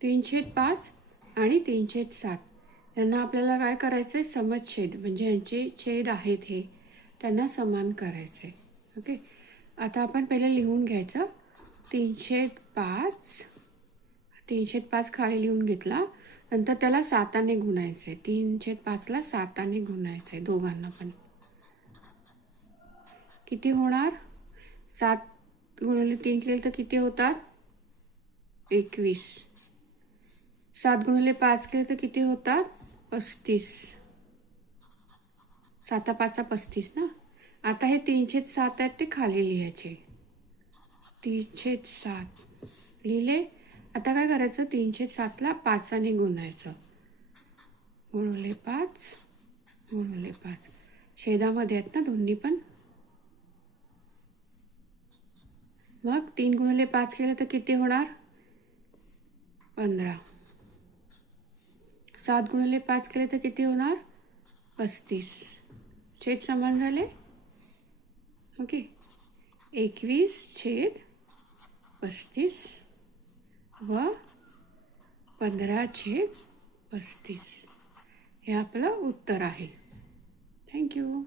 3/5 आणि 3/7 यांना आपल्याला काय करायचं आहे, समछेद म्हणजे यांचे छेद आहेत हे त्यांना समान करायचं आहे. ओके, आता आपण पहिले लिहून घ्यायचं. 3/5 3/5 खाली लिहून घेतला. नंतर त्याला 7ने गुणायचं आहे. 3/5ला 7ने गुणायचं आहे दोघांना पण. किती होणार? 7 गुणिले 3 केले तर किती होतात? 21. 7 गुणिले 5 केले तर किती होतात? 35. 7 5 35 ना. आता हे 3/7 आहेत ते खाली लिहायचे. 3/7 लिहिले. आता काय करायचं? 3/7ला 5ने गुणायचं. गुणिले 5 गुणिले 5. छेदामध्ये आहेत ना दोन्ही पण. मग 3 गुणिले 5 केलं तर किती होणार? 15. 7 गुणिले 5 केले तर किती होणार? 35. छेद समान झाले. ओके, 21/35 व 15/35 हे आपलं उत्तर आहे. थँक्यू.